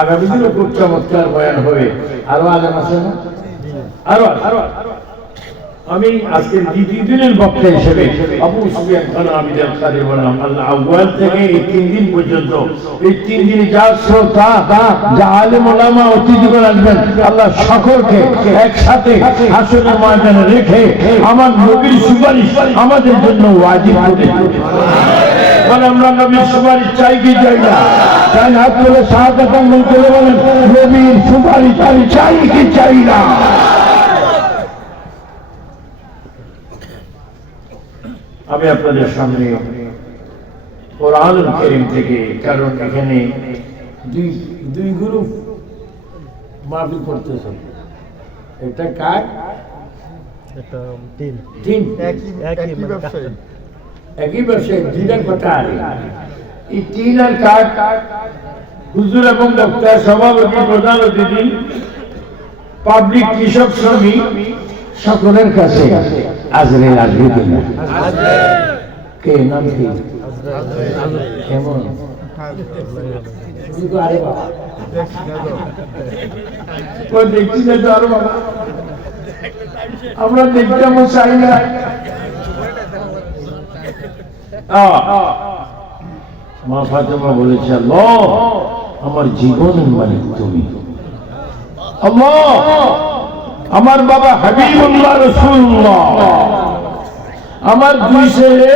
আগামী দিনও খুব চমৎকার বয়ান হবে। আরো আলেম আছে না? আরো আমি আজকের দ্বিতীয় দিনের বক্তা হিসেবে আবু সুফিয়ান খান আবিদাল কারি বললাম, আল্লাহ আউয়াল থেকে এই 3 দিন পর্যন্ত, এই 3 দিনে যা শ্রোতা, যা আলেম ওলামা অতিথিগণ আসবেন, আল্লাহ সকলকে একসাথে হাসরের ময়দানে রেখে আমার নবীর সুপারিশ আমাদের জন্য ওয়াজিব করে দিন। মানে আমরা নবীর সুপারিশ চাই কি চাই না? চাই না? হাত তুলে শাহাদাত আঙ্গুল তুলে বলেন, নবীর সুপারিশ আমি চাই কি চাই না? আমি আপনাদের সামনে কোরআনুল কারীম থেকে, কারণ এখানে দুই গ্রুপ মাহফিল করতেছে, এটা কার? এটা তিন একই ব্যবসায়ী, একই ব্যবসায়ী, দুইটার কথা আছে। এই 3 আর কার? হুজুর এবং বক্তা, সভাপতি, প্রধান অতিথি, পাবলিক, কৃষক, শ্রমিক, সকলের কাছে আজরাইল আসবে কিনা? কে নাম কি? কেমন? আরে বাবা, দেখছি না তো, আরো বাবা আমরা দেখতে আমার চাই না। মা ফাতেমা বলেছে, আল্লাহ আমার জীবনের মালিক তুমি, আল্লাহ আমার বাবা হাবিবুল্লাহ রাসূলুল্লাহ, আমার 2 ছেলে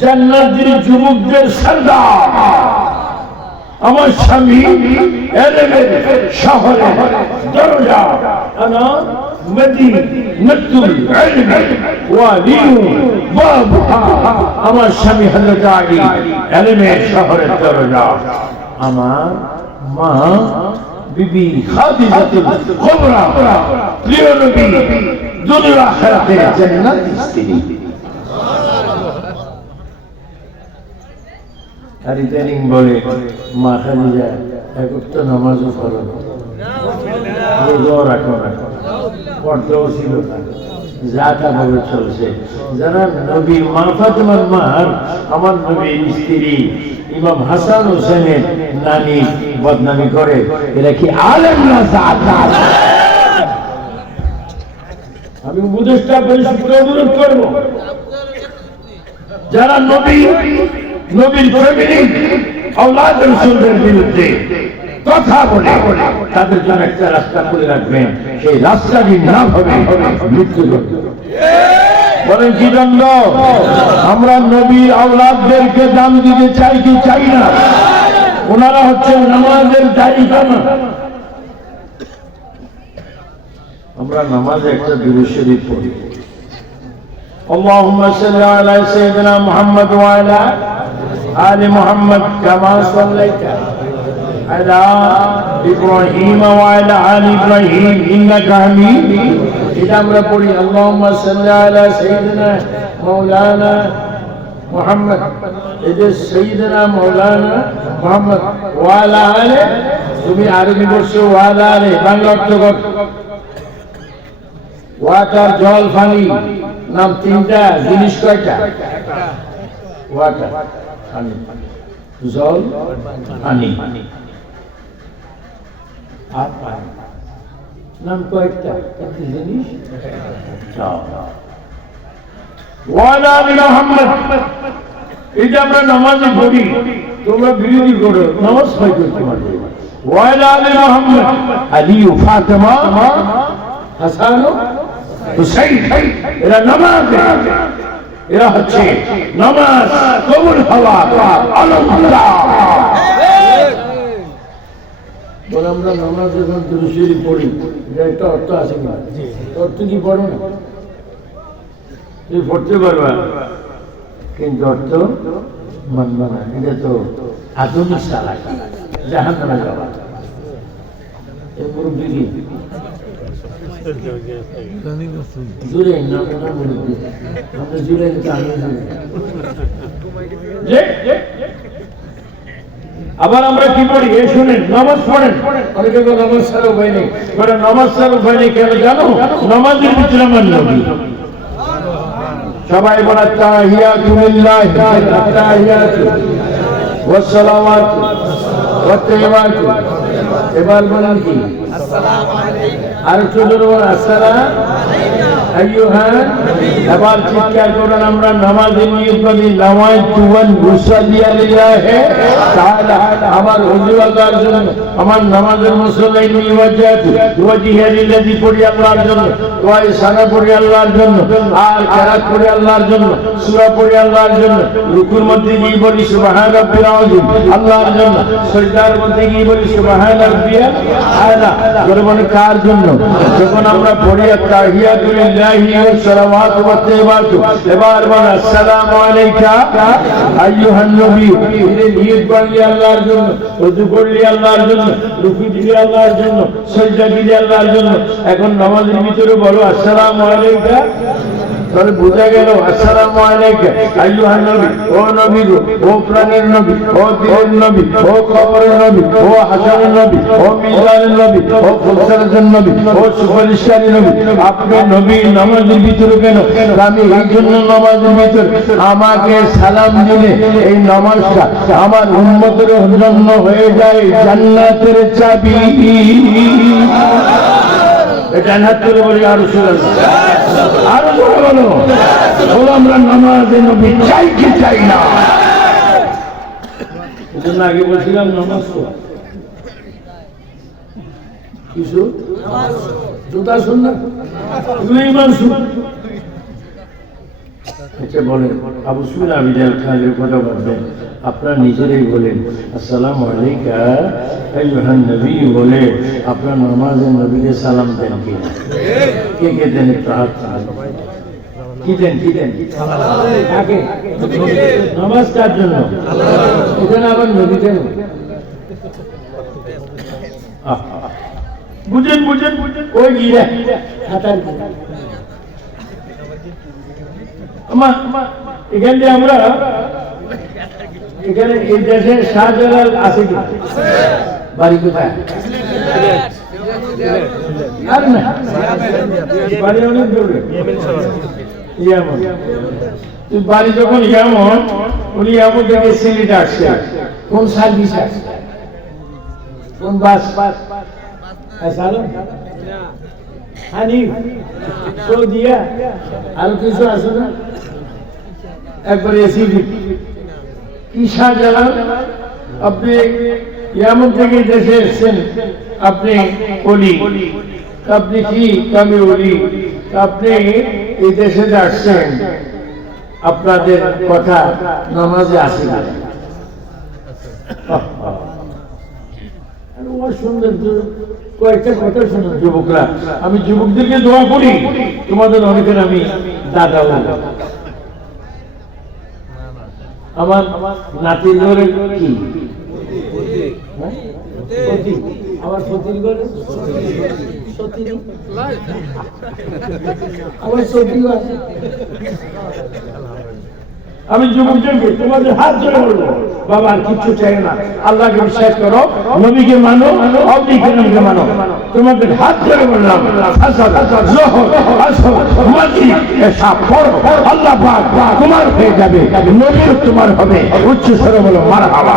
জান্নাতের যুবকদের সরদার, আমার স্বামী এলেমের শহরে দরজা, আনা মদিনাতুল ইলম ওয়ালি বাবুহা, আমার স্বামী হযরত আলী এলেমের শহরের দরজা, আমার মা বিবি খাদিজাতুল কুবরা, প্রিয় নবী দুনিয়া আখিরাতের জান্নাতের স্ত্রী। আর ইদানিং বলে মা খাদিজা এক ওয়াক্ত নামাজও পড়ো না, রোজাও রাখো না, পর্দাও ছিল না, যা তা ভাবে চলছে। যারা নবী মা ফাতেমার মার, আমার নবীর স্ত্রী ইমাম হাসান হোসেনের নানি বদনামি করে, এরা কি আলেম না জাত? আমি উপদেষ্টা পরিষদকে অনুরোধ করব, যারা নবীর ফ্যামিলি আওলাদ রাসূলদের বিরুদ্ধে কথা বলে, তাদের জন্য একটা রাস্তা খুলে রাখবেন, সেই রাস্তাটির নাম হবে মৃত্যুদণ্ড। বলেন কি দণ্ড? আমরা নবীর আওলাদদেরকে দাম দিতে চাই কি চাই না? ওনারা হচ্ছে নামাজের দায়িত্বনা। আমরা নামাজে একটা দুরূদ শরীফ পড়ি, اللهم صل على سيدنا محمد وعلى آل محمد كما صليت على إبراهيم وعلى آل إبراهيم إنك حميد مجيد। আমরা পড়ি اللهم صل على سيدنا مولانا محمد, এদের سيدنا مولانا محمد وعلى آل, তুমি আরবি বলছো ওয়ালা আলে, বাংলা অর্থ কর। ওয়াটার জল, পানি নাম 3টা জিনিস, কয়টা? ওয়াটার পানি, জল, পানি আর পানি নাম কয়েকটা? একটা জিনিস। ওয়ালা আলি মুহাম্মদ, এটা আমরা নামাজে পড়ি, তোমরা বিরোধী করো, নামাজ হয় করতে পারবে। ওয়ালা আলি মুহাম্মদ, আলী ও ফাতেমা, হাসান ও হুসাইন, এরা নামাজ, এরা হচ্ছে নামাজ কবুল হওয়া আলহামদুলিল্লাহ। বলে আমরা নামাজ যখন দুরূদ শরীফ পড়ি, এটা একটা অর্থ আছে কিনা? অর্থ কি পড়ো না? তুমি পড়তে পারবা, কিন্তু অর্থ মানবা না। এটা তো আধুনিক চালাক, জাহান্নামে যাওয়া। এই মুরব্বি কি জুড়ে না? আমরা জুড়ে আবার আমরা কি পড়ি? এ শুনেন, নামাজ পড়েন, অনেকে নামাজ ছাড়া উপায় নেই। নামাজ ছাড়া উপায় নেই কেন জানো? নামাজের ভিতরে আমার নবী। সবাই বলা তাহিয়াতু লিল্লাহি, তাহিয়াতু ওয়াস সালাওয়াতু ওয়াত তাইয়্যিবাতু এবার বলেন কি আর একটু জোরে বলেন আসসালাম আইয়ুহা। এবার চিৎকার করেন আমরা নামাজের নিয়ত করি নাওয়াইতু আন উসাল্লিয়া লিল্লাহি তাআলা। আমার ওযু আল্লাহর জন্য, আমার নামাজের মুসল্লাই নিওয়াজাতু ওয়াজহিয়া লিল্লাযী পড়ি আল্লাহর জন্য, ওয়া ইসারা পড়ি আল্লাহর জন্য, আর কিরাত পড়ি আল্লাহর জন্য, সূরা পড়ি আল্লাহর জন্য, রুকুর মধ্যে গিয়ে বলি সুবহান রাব্বিল আযীম আল্লাহর জন্য, সিজদার মধ্যে গিয়ে বলি সুবহান রাব্বিয়াল আ'লা। বলে বলে কার জন্য? যখন আমরা পড়ি তাহিয়াতু লিল্লাহি ওয়া সালাওয়াতু ওয়া তাইয়্যিবাতু, এবার বলে আসসালামু আলাইকা আইয়ুহান নবী। এই নিয়ত করলি আল্লাহর জন্য, ওযু করলি আল্লাহর জন্য, রুকু দিলি আল্লাহর জন্য, সিজদা দিলি আল্লাহর জন্য। এখন নামাজের ভিতরে বলো আসসালামু আলাইকা। তাহলে বোঝা গেল আসসালামু আলাইকা আইয়ুহান নবী, ও নবী গো, ও প্রাণের নবী, ও দিনের নবী, ও কবরের নবী, ও হাসরের নবী, ও মিজানের নবী, ও ফুলসারাতের নবী, ও সুপারিশকারী নবী। আপনি নবী নামাজের ভিতরে কেন? আমি এই জন্য নামাজের ভিতরে আমাকে সালাম দিলে এই নামাজটা আমার উম্মতের জন্য হয়ে যায় জান্নাতের চাবি। এটা হাত করে বলি আরো শুনুন, আরো জোরে বলো, বলো আমরা নামাজে নবী চাই কি চাই না? এজন্য আগে বলছিলাম নামাজ তো কিছু জুতা শুন না, এগুলো ইমান শুন। আচ্ছা বলেন, আবু সুফিয়ান আবিদাল খানের কথা বলবেন, আপনারা নিজেরাই বলেন আসসালামু আলাইকা আইয়ুহান নবী বলে আপনার নামাজের নবীকে সালাম দেন কি? কে কে দেন একটু হাত তুলুন। কি দেন? কি দেন? কাকে? নামাজ কার জন্য? এখানে আবার নবী দেন। বুঝেন বুঝেন বুঝেন, ওই গিরা হাতার আমার এখানে আমরা এখানে এই দেশে শাহজালাল আছে কি? বাড়ি কোথায়? আর না বাড়ি অনেক দূরে। ইয়ামন। বাড়ি যখন ইয়ামন, উনি ইয়ামন থেকে সিলেটে আসছে। কোন সার্ভিস আছে? কোন বাস? হানিফ, সৌদিয়া, আর কিছু আছে না? একবারে এসিবি কি শাহজালাল, আপনি ইয়ামন থেকে দেশে এসেছেন, আপনি ওলি, আপনি কি আমি ওলি, আপনি এই দেশে আসছেন, আপনাদের কথা নামাজে আসে না। সুন্দর কয়েকটা কথা শুনুন যুবকরা, আমি যুবকদেরকে দোয়া করি, তোমাদের অনেকের আমি দাদা বলি। আমার নাতির ঘরে কি? আমার সতীর ঘরে আমার সতীও আছে। আমি যুবকদেরকে তোমাদের হাত ধরে বলবো, বাবা আর কিচ্ছু চাই না, আল্লাহকে বিশ্বাস করো, নবীকে মানো, আউলিয়া কেরামকে মানো। তোমাদের হাত ধরে বললাম যোহর, আসর, মাগরিব এসা পড়ো, আল্লাহ পাক তোমার হয়ে যাবে, নবীও তোমার হবে। উচ্চ স্বরে বলো মারহাবা।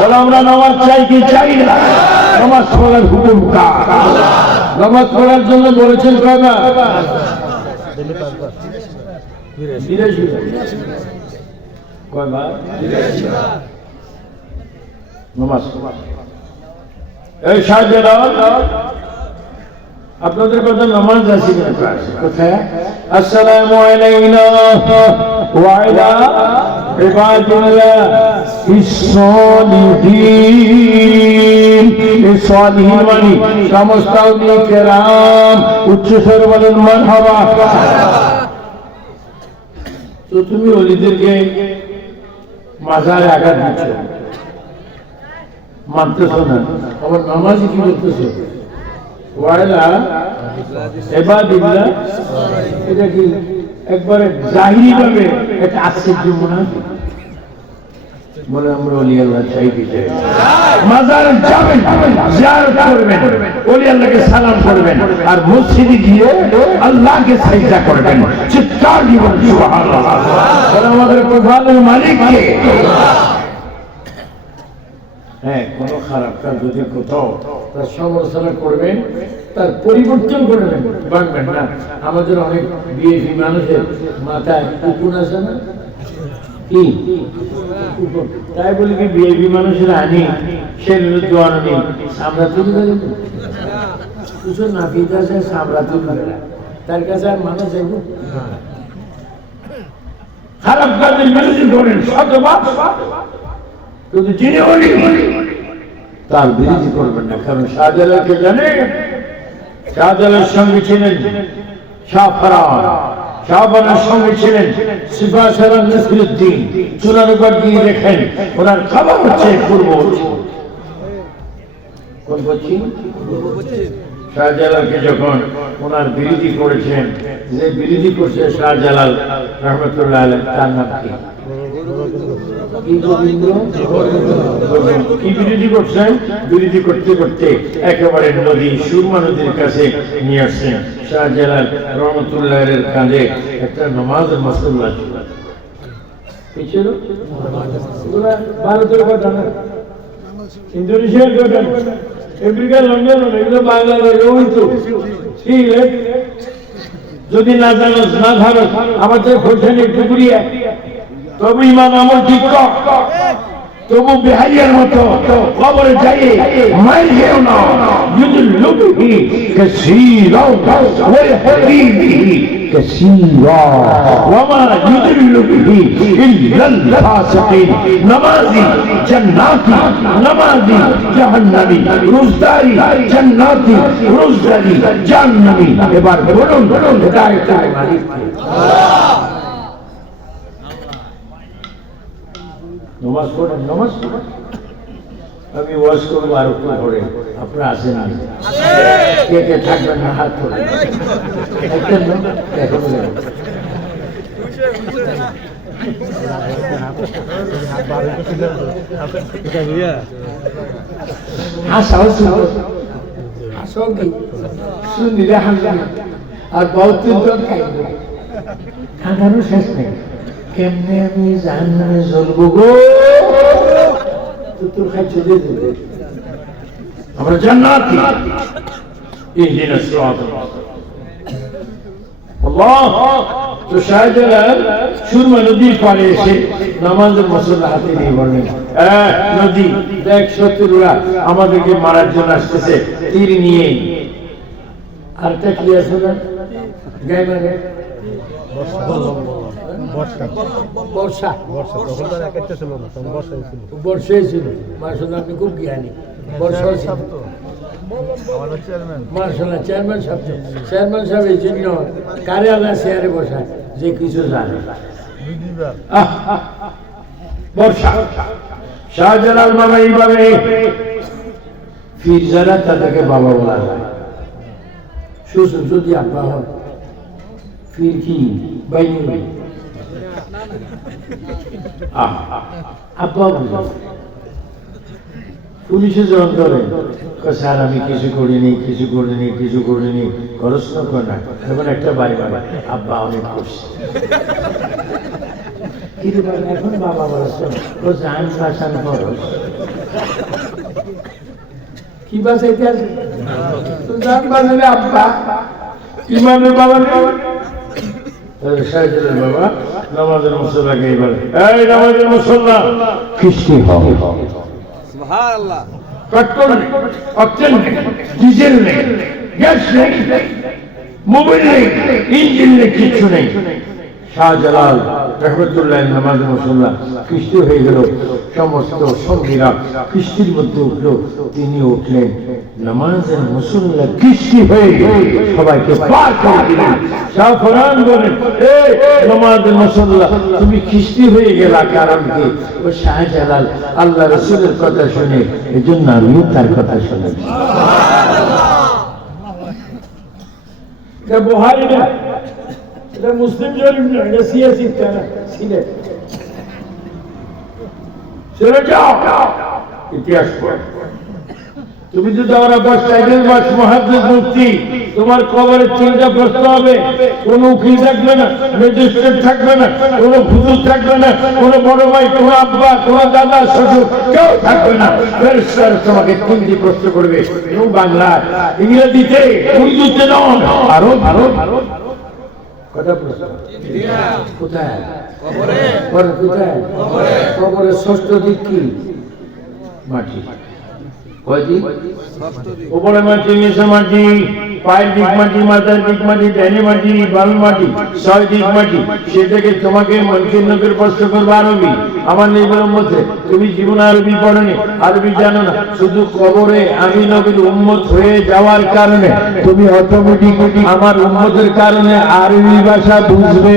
বলো আমরা নামাজ চাই কি চাই না? নামাজ পড়ার হুকুম কার? নামাজ পড়ার জন্য বলেছেন কয়বার? 82 কয়বার? 82 নামাজ। এই শাহজালাল আপনাদের কথা নামাজ আছে না? কোথায়? আসসালামু আলাইনা ওয়া আলা ইবাদিল্লাহ ইস-সালিহিন। এই সালিহিন মানে সমস্ত আউলিয়া কেরাম। উচ্চ স্বরে বলেন মারহাবা। তো তুমি ওলিদেরকে মাজারে আঘাত দিচ্ছ, মানতেছ না, আবার নামাজ কি করতেছ? ওয়াইলা ইবাদিল্লাহ, এটা কি একবারে জাহিরি ভাবে একটা আশ্চর্য মনে হয়? বলে আমরা ওলি আল্লাহ চাই কি চাই? মাজারে যাবেন, জিয়ারত করবেন, ওলি আল্লাহকে সালাম করবেন, আর মসজিদে গিয়ে আল্লাহকে সাজদা করবেন, চিৎকার দিবেন সুবহানাল্লাহ। বলে আমাদের প্রধান মালিক কে? হ্যাঁ, কোনো খারাপ কাজ যদি কোথাও তার সমালোচনা করবেন, তার পরিবর্তন করবেন, বাড়বেন না। আমাদের অনেক বিএপি মানুষের মাথায় কুকুর আছে না, কি কুকুর, তাই বলি কি বিএপি মানুষের আনি সে দোয়ান নেই, আমরা তুলি গেল কিছু নাপিত আছে, আমরা তুলি গেল তার কাছে আর মানুষ যাইব। খারাপ কাজের বিরোধী করেন শতবার, কিন্তু যিনি অলি তার বিরোধী করবেন না। কারণ শাহজালালকে জানেন, শাহজালালের সঙ্গে ছিলেন শাহফরান, শাহবানের সঙ্গে ছিলেন সিপাহসালার নাসিরুদ্দিন। চুলার উপর দিয়ে দেখেন ওনার খাবার হচ্ছে পূর্ব কোন পশ্চিম। শাহজালালকে যখন ওনার বিরোধী করেছেন, যে বিরোধী করছে শাহজালাল রহমতুল্লাহ আলাইহি, তার নাম কি? কি বিরোধী করছেন? বিরোধী করতে করতে একেবারে নদী, সুরমা নদীর কাছে নিয়ে আসছেন। শাহজালাল রহমতুল্লাহের কাঁধে একটা নামাজের মাসআলা ছিল। কি ছিল? ভারতের কথা না, ইন্দোনেশিয়ার কথা, আমেরিকা, লন্ডন, এগুলো বাংলাদেশ হইতো। যদি না জানো না ধরো আমাদের খোঁজেন একটু ঘুরিয়ে, তবু ইমান আমল ঠিক কর, তবু বেহাইয়ার মতো কবরে যাই মাইর গেও না। যদি লুবি কাসীরা ওয়া হাবিবি কাসীরা ওয়া মা ইউদিল্লু বিহি ইল্লাল ফাসিকিন। নামাজি জান্নাতি, নামাজি জাহান্নামী, রোজদারি জান্নাতি, রোজদারি জাহান্নামী। এবার বলুন হেদায়েতের মালিক কে? আল্লাহ। নমাজ পড়েন, নমাজ পড়েন। আমি ওয়াজ করবো আর একটু পরে, আপনারা আসেন না? কে কে থাকবেন না হাত ধরে? এখন শুনলে হাসবে আর বহুত খানারও শেষ নেই। কেমনে আমি জাহান্নামে জ্বলবো গো, তোর খাইছে দিয়ে দেবে। আমরা জান্নাতি, ইহদিনাস সিরাতাল আল্লাহ। তো শাহজালাল সুরমা নদীর পাড়ে এসে নামাজের মাসআলা হাতে নিয়ে বললেন, নদী দেখ, শত্রুরা আমাদেরকে মারার জন্য আসতেছে তীর নিয়ে। আরেকটা কি আছে না গায়ে মানে বর্ষা, বর্ষাই ছিল। মার্শাল আপনি খুব জ্ঞানী। বর্ষা মার্শাল্লাহ চেয়ারম্যান সাহেব, চেয়ারম্যান সাহেব এই জন্য কারে আল্লাহ চেয়ারে বসায় যে কিছু জানে। বর্ষা শাহজালাল বাবা এইভাবে ফির যারা তাদেরকে বাবা বলা যায়। শ্বশুর যদি আব্বা হয়, ফির কি বাইনি ভাই আব্বা বুঝা। পুলিশে যখন ধরে, স্যার আমি কিছু করিনি, কিছু করিনি, কিছু করিনি, খরচ করে না, তখন একটা বাড়ি বাবা আব্বা অনেক করছে। এখন বাবা বলছে ও জান শাসন খরচ কি বাঁচাইতে আছে, জান বাঁচালে আব্বা ইমানের বাবা নেই। শাহজালাল বাবা নামাজের মুসল্লাকে এবার, এই নামাজের মুসল্লা খ্রিস্টি হও, সুবহানাল্লাহ। পেট্রোল নেই, অক্সিজেন নেই, ডিজেল নেই, গ্যাস নেই, মোবাইল নেই, ইঞ্জিন নেই, কিচ্ছু নেই। শাহজালাল রহমতুল্লাহ নামাজের মুসল্লা খ্রিস্টি হয়ে গেল। সমস্ত সঙ্গীরা খ্রিস্টির মধ্যে উঠলো, তিনি উঠলেন। নামাজের মুসল্লা খ্রিস্টি হয়ে সবাইকে পার করে দিলেন। শাহফরান বলেন, নামাজের মুসল্লা তুমি খ্রিস্টি হয়ে গেলা কারণ কি? ও শাহজালাল আল্লাহ রাসূলের কথা শুনে, এই জন্য আমিও তার কথা শুনেছি। বুখারী না, এটা মুসলিম শরীফ না, এটা সিয়াসি সিলেট। চলে যাও ইতিহাস পড়ে। তুমি যদি আমার আব্বাস টাইটেল বাস মুহাদ্দিস মুফতি, তোমার কবরে 3টা প্রশ্ন হবে। কোন উকিল থাকবে না, ম্যাজিস্ট্রেট থাকবে না, কোন হুজুর থাকবে না, কোন বড় ভাই, কোন আব্বা, কোন দাদা, শ্বশুর কেউ থাকবে না। ফেরেশতারা তোমাকে 3টি প্রশ্ন করবে, কেউ বাংলা, ইংরেজিতে, উর্দুতে নয়, আরো কটা প্রশ্ন? কোথায়? কোথায়? কবরের ষষ্ঠ দিক কি? মাটি। কয় দিক? উপরে মাটি, নিচে মাটি, পায়ের দিক মাটি, মাথার দিক মাটি, ডাইনে মাটি, বাম মাটি, 6 দিক মাটি। সে থেকে তোমাকে মনকির নবীর প্রশ্ন করবে আরবি। আমার নবীর উম্মতে, তুমি জীবনে আরবি পড়নি, আরবি জানো না, শুধু কবরে আমি নবীর উম্মত হয়ে যাওয়ার কারণে তুমি অটোমেটিক আমার উম্মতের কারণে আরবি ভাষা বুঝবে।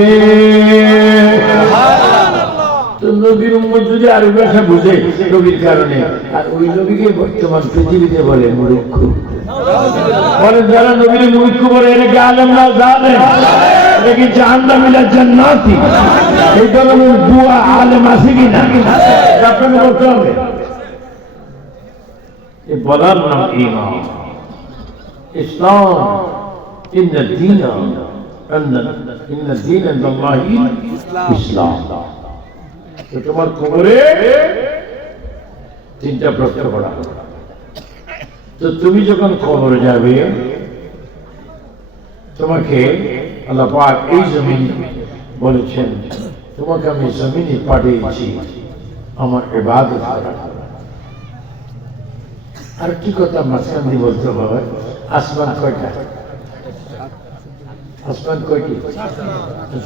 নবীর উম্মত যদি আরবি ভাষা বুঝে নবীর কারণে, আর ওই নবীকে বর্তমান পৃথিবীতে বলে মূর্খ। বলে যারা নবীর মূর্খ বলে, এটা কি আলেম না জালেম? এটা কি জাহান্নামী না জান্নাতি? এই ধরনের বুয়া আলেম আছে কি না? আপনাকে বলতে হবে। এই বলার নাম ঈমান। ইসলাম ইন্না দীনা ইনদাল্লাহি ইসলাম। তোমার খবরে 3টা প্রশ্ন করা হবে। তো তুমি যখন খবরে যাবে, তোমাকে আল্লাহ পাক এই জমিন বলেছেন, তোমাকে আমি জমিনে পাঠিয়েছি আমার ইবাদত করার। আর কি কথা মাঝখান দিয়ে বলতে হবে, আসমান কয়টা? আসমান কয়টি?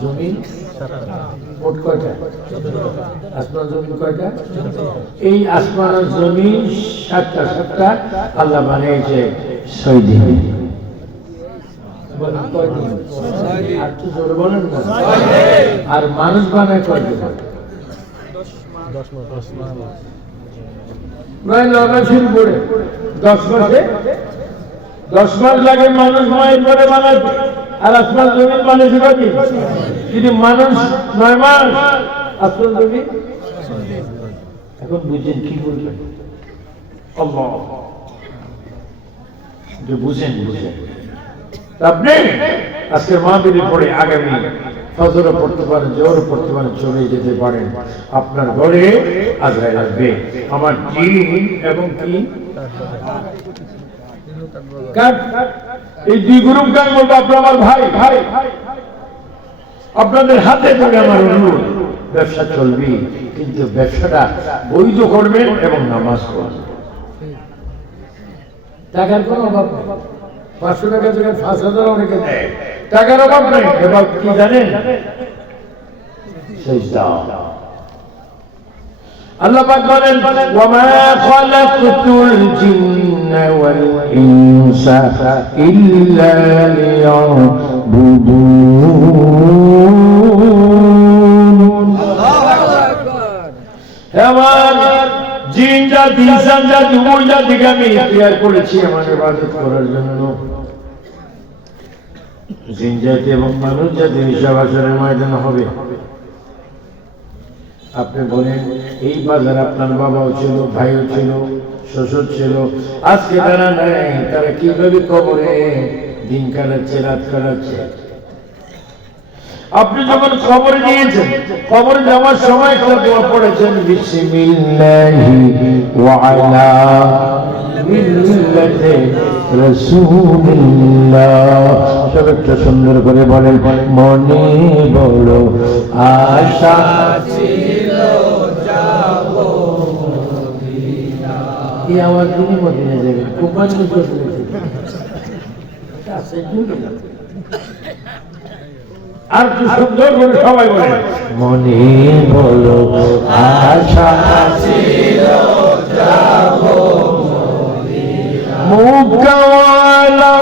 জমিন মোট কয়টা? আসমান জমিন কয়টা? এই আসমান আর জমিন 7টা আল্লাহ বানিয়েছে 6 দিনে। আর তো জোর বলেন না। আর মানুষ বানায় কয় দিন? 10 মাস। প্রায় 9 মাসের উপরে। 10 মাসে 10 মাস লাগে মানুষ মায়ের পরে বানাতে। আর আসমান জমিন বানিয়েছে কয়দিন? যদি মানুষ 9 মাস, আসমান জমিন। এখন বুঝেন কি বলবেন? আল্লাহ বুঝেন। আপনি আজকে মাহফিলে পড়ে আগামী ফজরও পড়তে পারেন, জোহরও পড়তে পারেন, চলে যেতে পারেন। আপনার ঘরে আজরাইল আসবে। আমার জিন এবং কি এই 2 গ্রুপ গান বলবো। আপনার আমার ভাই, আপনাদের হাতে থাকে আমার অনুরোধ, ব্যবসা চলবে, কিন্তু ব্যবসাটা বৈধ করবেন এবং নামাজ পড়বেন। টাকার কোনো অভাব নেই। 500 টাকা থেকে 5,000 অনেকে দেয়, টাকার অভাব নেই। এবার কি জানেন? সিজদা। আল্লাহ পাক বলেন, ওয়া মা খালাকতুল জিন্না ওয়াল ইনসা ইল্লা লিয়াবুদুন। আমার জিন জাতি, ইনসান জাতি, উভয় জাতিকে আমি তৈরি করেছি আমার ইবাদত করার জন্য। জিন জাতি এবং মানুষ জাতি হিসাব আসরের ময়দানে হবে। আপনি বলেন, এই বাজার আপনার বাবাও ছিল, ভাইও ছিল, শ্বশুর ছিল, আজকে তারা নাই, তারা কিভাবে কবরে দিন কাটাচ্ছে, রাত কাটাচ্ছে? আপনি যখন কবরে গিয়েছেন, কবরে যাওয়ার সময় একটা দোয়া পড়েছেন, বিসমিল্লাহি ওয়া আলা মিল্লাতি রাসূলিল্লাহ। সব একটু সুন্দর করে বলেন, মনে বড় আশা ছিল যাব মদিনা। এই আমার তুমি মদিনা যাবে, কোম্পানি করতে আছে আর কি সুন্দর করে সবাই বলে, মনে বলো আশা ছিল যাব মুকাওয়ালা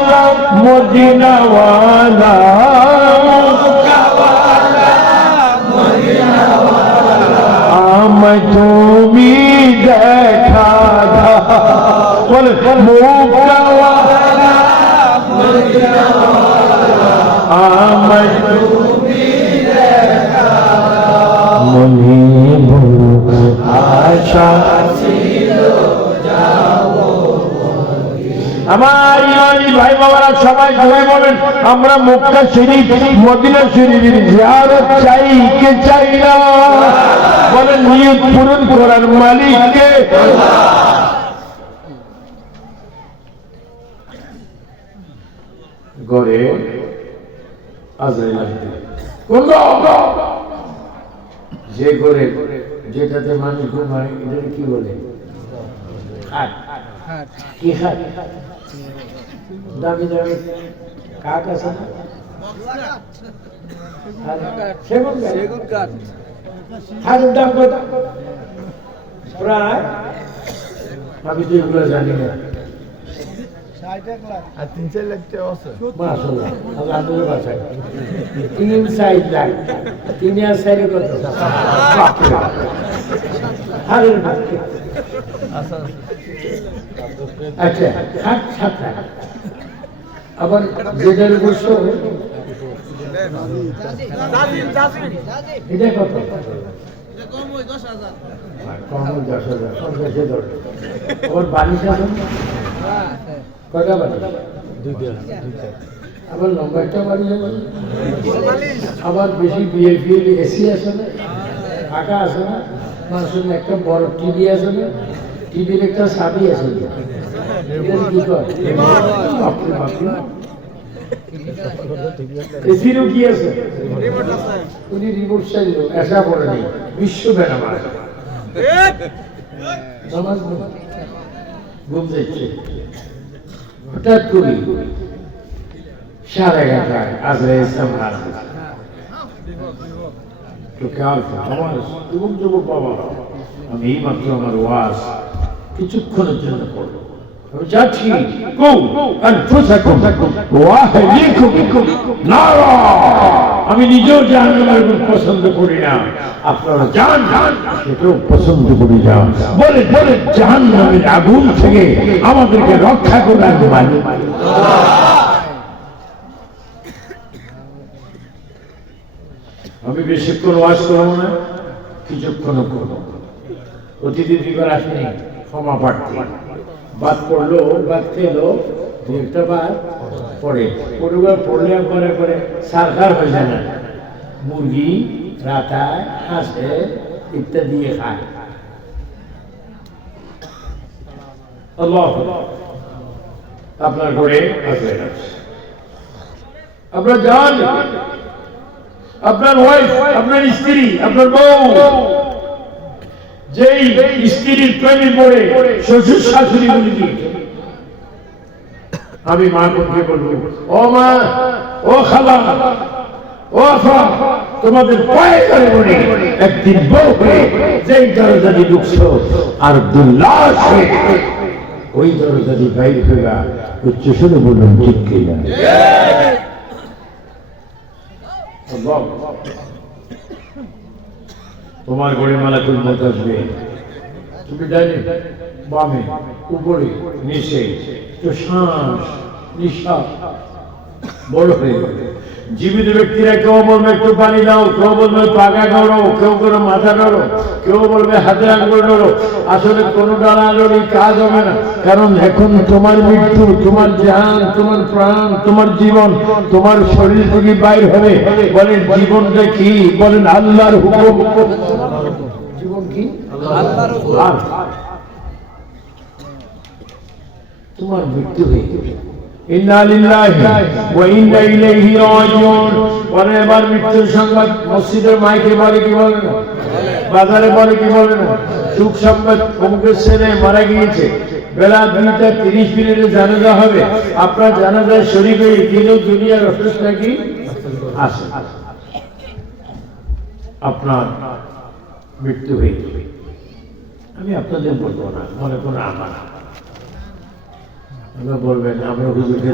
মদিনাওয়ালা, আমায় তুমি দেখা দাও। বলে মুকাওয়ালা আমায় তুমি দেখা দাও। মনে বড় আশা ছিল যাব আমার ইমানি ভাই বাবারা সবাই সবাই বলেন আমরা মক্কা শরীফ মদিনা শরীফের জিয়ারত চাই কে চাই না বলেন নিয়ত পূরণ করার মালিক কে ঘরে আজরাইল আসবে কোন যে ঘরে যেটাতে মানুষ ঘুমায় এটা কি বলে খাট কি খাট দামি দামি কাঠ আছে না সেগুন কাঠ খাটের দাম কত প্রায় আমি তো এগুলো জানি না আর 3-4 লাখ টাকা আছে মাশাআল্লাহ আল্লাহ আপনাদের বাঁচায় 3-4 লাখ 3 আর 4 কত হারের ভাগ্যে আচ্ছা খাট 7 লাখ আবার যেটার বসে এটা কত কম ওই 10,000 সরকারি দর ওর বাড়ি আছে কয়টা বাড়ি দুইটা আবার লম্বাটা বাড়ি যাবে আবার বেশি বিয়ে এসি আছে না ফাঁকা আছে না মানুষের একটা বড় টিভি আছে না টিভির একটা চাবি আছে কি কয় এসিরও কি আছে উনি রিমোট চাইল এসা পড়ে নেই বিশ্ব বেনামার নামাজ ঘুম যাচ্ছে হঠাৎ করি 11:30 আজরাইল ইসলাম আসবে তো খেয়াল আমার যুবক বাবা আমি এই মাত্র আমার ওয়াজ কিছুক্ষণের জন্য পড়লো আমি যাচ্ছি আমি নিজেও জাহান্নামের পছন্দ করি না আপনারা জান সেটাও পছন্দ করি না বলে বলে জাহান্নামের আগুন থেকে আমাদেরকে রক্ষা করার মালিক আমি বেশিক্ষণ ওয়াজ করবো না কিছুক্ষণ করবো অতিথি দিবার আসেনি ক্ষমা প্রার্থী বাদ পড়লো বাদ খেলো একটা বাদ পড়ে পড়ুবার পড়লে পরে পরে সারকার হয়ে যায় না মুরগি রাতায় হাঁসে ইত্যাদি খায় আল্লাহ আপনার ঘরে আসবে আপনার জান আপনার ওয়াইফ আপনার স্ত্রী আপনার বউ যেই স্ত্রীর প্রেমে পড়ে শ্বশুর শাশুড়ি বলে দিয়েছে আমি মা বোনকে বলবো ও মা ও খালা ও আফা তোমাদের পায়ে ধরে বলে একদিন বউ হয়ে যেই দরজা দিয়ে ঢুকছো আর দুল্লাস হয়ে ওই দরজা দিয়ে বাইর হয়ে উচ্চ শুনে বলুন ঠিক কিনা তোমার ঘরে মালাকুল মউত আসবে তুমি ডাইনে বামে উপরে নিচে তো শ্বাস নিঃশ্বাস বড় হয়ে যাবে জীবিত ব্যক্তিরা কেউ বলবে একটু পানি দাও কেউ বলবে পাকা নড়ো কেউ করে মাথা নড়ো কেউ বলবে হাতে আঙ্গুল নড়ো আসলে কোনো ডালাডলি কাজ হবে না কারণ এখন তোমার মৃত্যু তোমার জান তোমার প্রাণ তোমার জীবন তোমার শরীর থেকে বাইর হবে বলেন জীবনটা কি বলেন আল্লাহর হুকুম জীবন কি আল্লাহর হুকুম তোমার মৃত্যু হয়ে যাবে ইন্না লিল্লাহি ওয়া ইন্না ইলাইহি রাজিউন পরে এবার মৃত্যুর সংবাদ মসজিদের মাইকে বলে কি বলে না বাজারে বলে কি বলে না সুখ সংবাদ অমুকের ছেলে মারা গিয়েছে বেলা 2:30 জানাজা হবে আপনার জানাজায় শরীক হয়ে দিনও দুনিয়ার অসুস্থ নাকি আসে আপনার মৃত্যু হয়ে যাবে আমি আপনাদের বলবো না মনে কোনো আমার আমরা বলবেন আমরা হুজুরকে